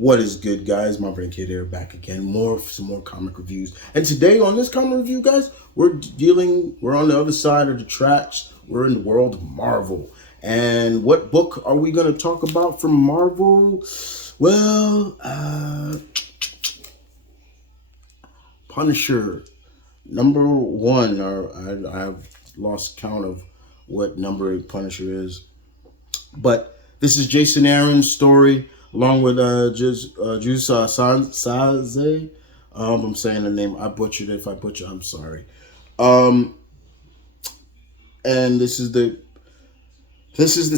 What is good, guys? M.V.K here, back again. Some more comic reviews. And today on this comic review, guys, we're on the other side of the tracks. We're in the world of Marvel. And what book are we going to talk about from Marvel? Well, Punisher #1. I've lost count of what number Punisher is. But this is Jason Aaron's story, along with Juz Saze. I'm saying the name. I butchered it. If I butcher, I'm sorry. And this is the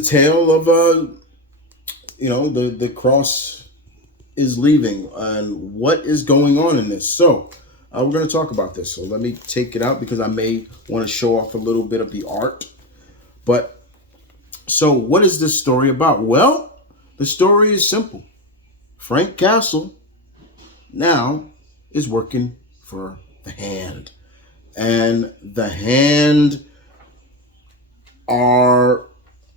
tale of the cross is leaving and what is going on in this. So we're going to talk about this. So let me take it out because I may want to show off a little bit of the art. But so what is this story about? Well, the story is simple. Frank Castle now is working for the Hand. And the Hand are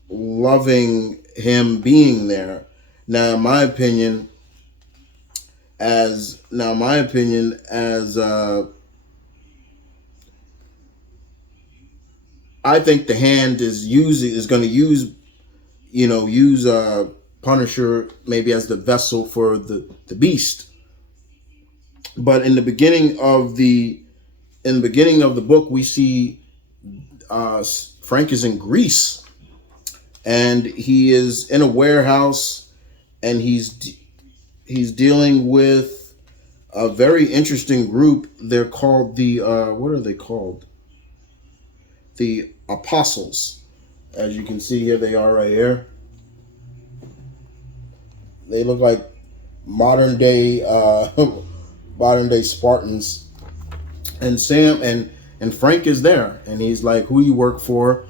loving him being there. Now, in my opinion, I think the Hand is going to use Punisher maybe as the vessel for the Beast. But in the beginning of the book, we see Frank is in Greece, and he is in a warehouse, and he's dealing with a very interesting group. They're called the what are they called? The Apostles. As you can see here, they are right here. They look like modern day Spartans. And Sam and Frank is there, and he's like, "Who you work for?"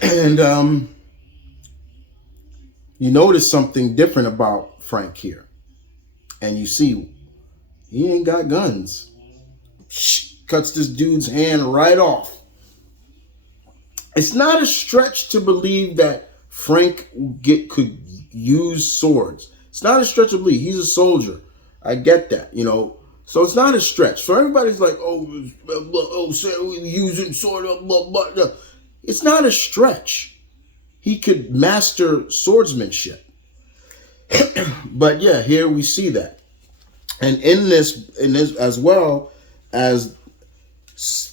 And you notice something different about Frank here, and you see he ain't got guns. Cuts this dude's hand right off. It's not a stretch to believe that Frank could use swords. It's not a stretch to believe. He's a soldier. I get that, So it's not a stretch. So everybody's like, using sword, blah, blah, blah. It's not a stretch. He could master swordsmanship. But yeah, here we see that. And in this as well as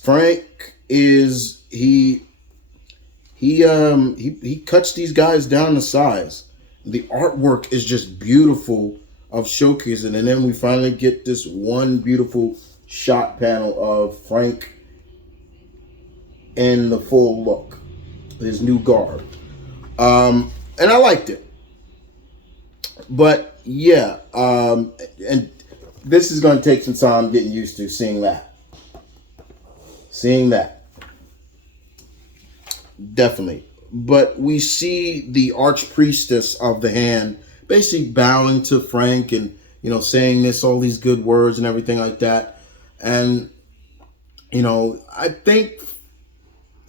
Frank is, he cuts these guys down to size. The artwork is just beautiful of showcasing, and then we finally get this one beautiful shot panel of Frank in the full look, his new garb, and I liked it. But yeah, and this is going to take some time getting used to seeing that. Definitely. But we see the archpriestess of the Hand basically bowing to Frank and, saying all these good words and everything like that. And, I think,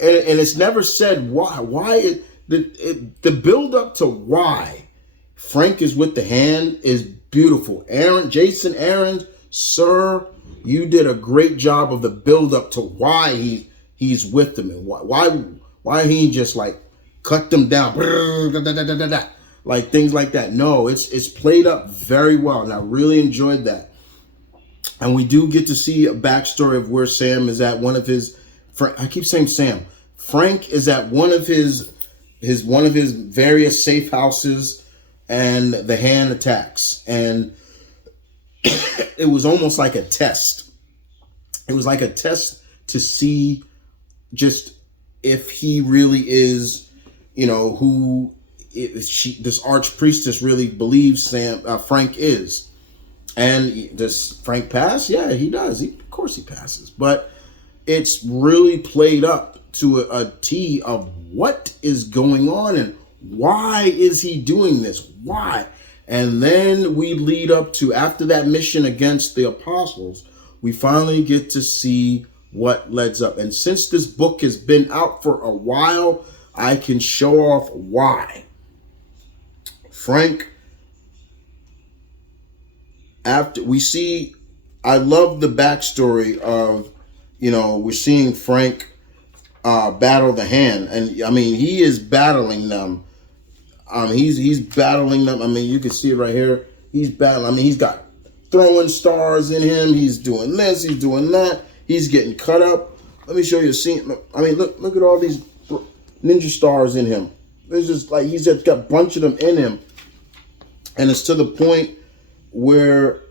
and it's never said why the build up to why Frank is with the Hand is beautiful. Jason Aaron, sir, you did a great job of the build up to why he's with them and why he just like cut them down, like things like that. No, it's played up very well, and I really enjoyed that. And we do get to see a backstory of where Sam is at. I keep saying Sam. Frank is at one of his various safe houses, and the Hand attacks, and it was almost like a test. It was like a test to see just if he really is, who this archpriestess really believes Frank is. And does Frank pass? Yeah, he does. Of course he passes. But it's really played up to a T of what is going on and why is he doing this? Why? And then we lead up to, after that mission against the Apostles, we finally get to see what leads up. And since this book has been out for a while, I can show off why Frank after we see, I love the backstory of, we're seeing Frank battle the hand, and I mean he is battling them. He's battling them. I mean, you can see it right here. He's battling. I mean, he's got throwing stars in him. He's doing this. He's doing that. He's getting cut up. Let me show you a scene. I mean, look at all these ninja stars in him. It's just like he's just got a bunch of them in him, and it's to the point where,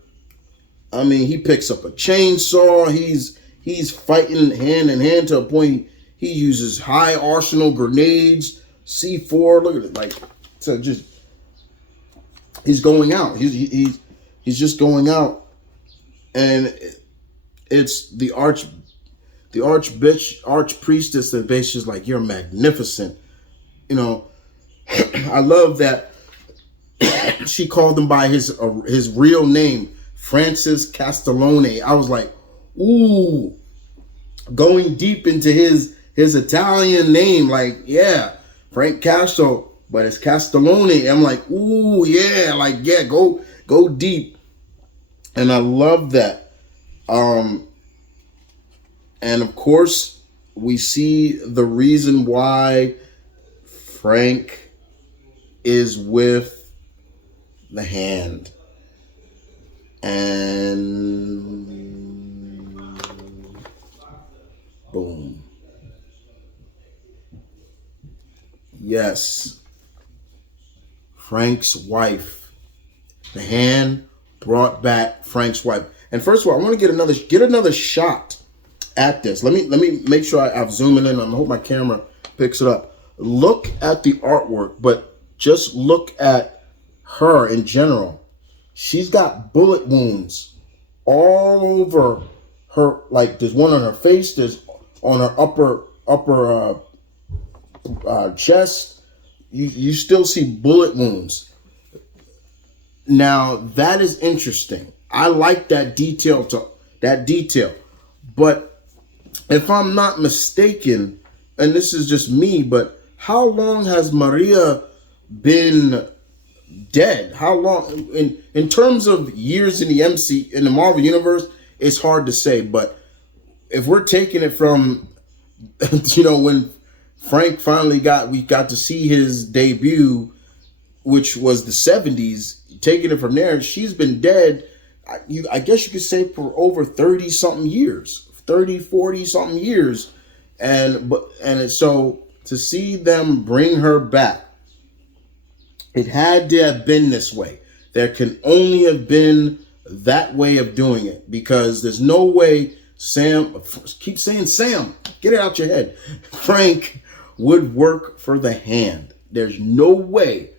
I mean, he picks up a chainsaw. He's fighting hand in hand to a point he uses high arsenal grenades, C4. Look at it, like, so just he's going out. He's just going out, and it's the archpriestess that basically is like, you're magnificent. I love that she called him by his real name, Francis Castellone. I was like, ooh, going deep into his Italian name, like, yeah, Frank Castro, but it's Castellone. I'm like, ooh, yeah, like, yeah, go deep. And I love that. And of course, we see the reason why Frank is with the hand. And boom. Yes. Frank's wife. The hand brought back Frank's wife. And first of all, I want to get another shot at this. Let me make sure I've zoomed in. I hope my camera picks it up. Look at the artwork, but just look at her in general. She's got bullet wounds all over her. Like, there's one on her face. There's on her upper chest. You still see bullet wounds. Now that is interesting. I like that detail. But if I'm not mistaken, and this is just me, but how long has Maria been dead? How long in terms of years in the Marvel universe, it's hard to say. But if we're taking it from, when Frank finally we got to see his debut, which was the 70s, taking it from there, she's been dead, I guess you could say, for over 30 something years, 30, 40 something years. So to see them bring her back, it had to have been this way. There can only have been that way of doing it, because there's no way keep saying Sam, get it out your head, Frank would work for the hand. There's no way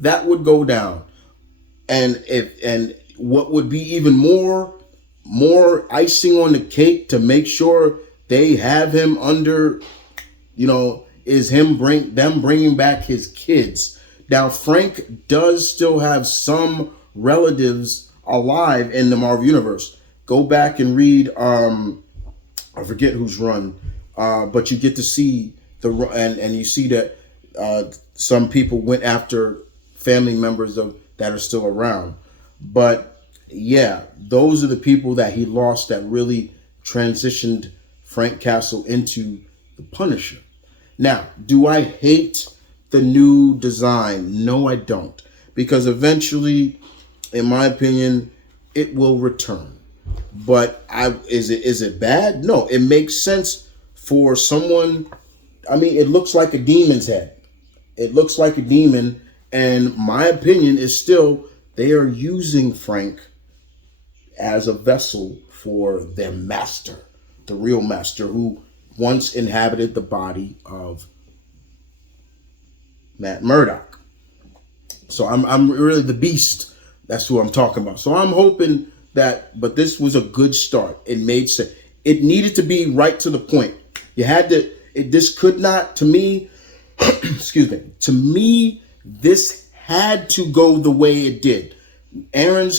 that would go down. And what would be even more icing on the cake to make sure they have him under, is them bringing back his kids. Now, Frank does still have some relatives alive in the Marvel Universe. Go back and read, I forget who's run, but you get to see and you see that some people went after family members that are still around. But yeah, those are the people that he lost that really transitioned Frank Castle into the Punisher. Now, do I hate the new design? No, I don't. Because eventually, in my opinion, it will return. But is it bad? No, it makes sense for someone. I mean, it looks like a demon's head. It looks like a demon. And my opinion is still, they are using Frank as a vessel for their master, the real master, who once inhabited the body of Matt Murdock. So I'm really the Beast. That's who I'm talking about. So I'm hoping but this was a good start. It made sense. It needed to be right to the point. This could not, to me, to me, this had to go the way it did. This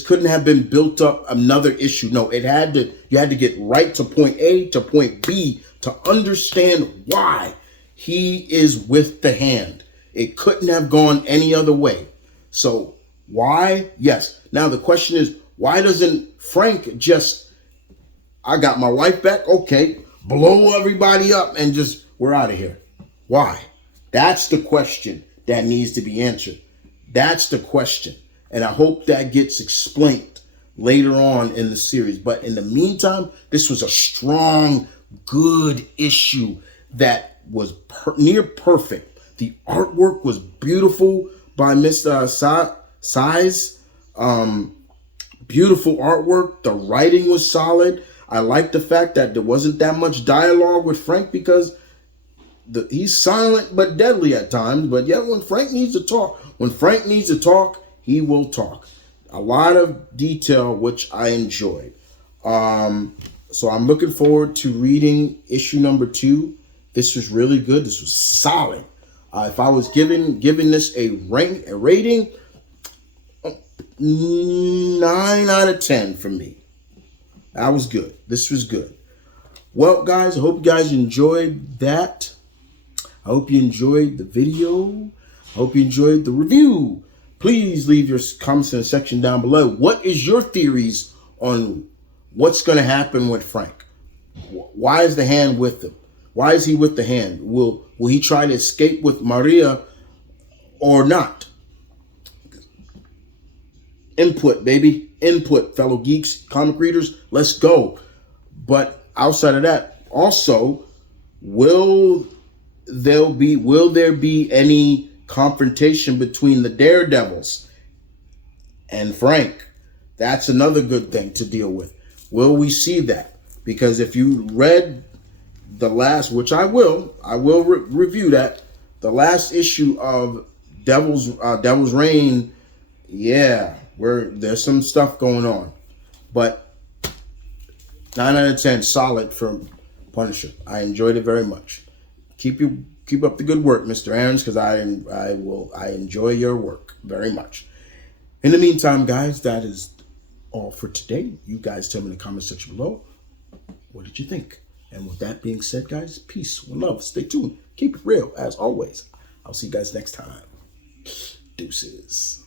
couldn't have been built up another issue. No, you had to get right to point A to point B to understand why he is with the hand. It couldn't have gone any other way. So Why? Yes. Now the question is, why doesn't Frank just, I got my wife back, okay, blow everybody up and just, we're out of here? Why? That's the question that needs to be answered. That's the question. And I hope that gets explained later on in the series. But in the meantime, this was a strong, good issue that was near perfect. The artwork was beautiful by Mr. Size. Beautiful artwork. The writing was solid. I like the fact that there wasn't that much dialogue with Frank because he's silent but deadly at times. But yet when Frank needs to talk, he will talk. A lot of detail, which I enjoyed. So I'm looking forward to reading issue number 2. This was really good. This was solid. If I was giving this a rating, 9 out of 10 for me. That was good. This was good. Well, guys, I hope you guys enjoyed that. I hope you enjoyed the video. I hope you enjoyed the review. Please leave your comments in the section down below. What is your theories on what's going to happen with Frank? Why is the hand with him? Why is he with the hand? Will he try to escape with Maria or not? Input, baby. Input, fellow geeks, comic readers. Let's go. But outside of that, also, will there be any confrontation between the Daredevils and Frank? That's another good thing to deal with. Will we see that? Because if you read the last, which I will review that, the last issue of Devil's Reign, yeah, there's some stuff going on. But 9 out of 10, solid from Punisher. I enjoyed it very much. Keep up the good work, Mr. Aarons, because I enjoy your work very much. In the meantime, guys, that is all for today. You guys tell me in the comment section below, what did you think? And with that being said, guys, peace, one love, stay tuned, keep it real as always. I'll see you guys next time. Deuces.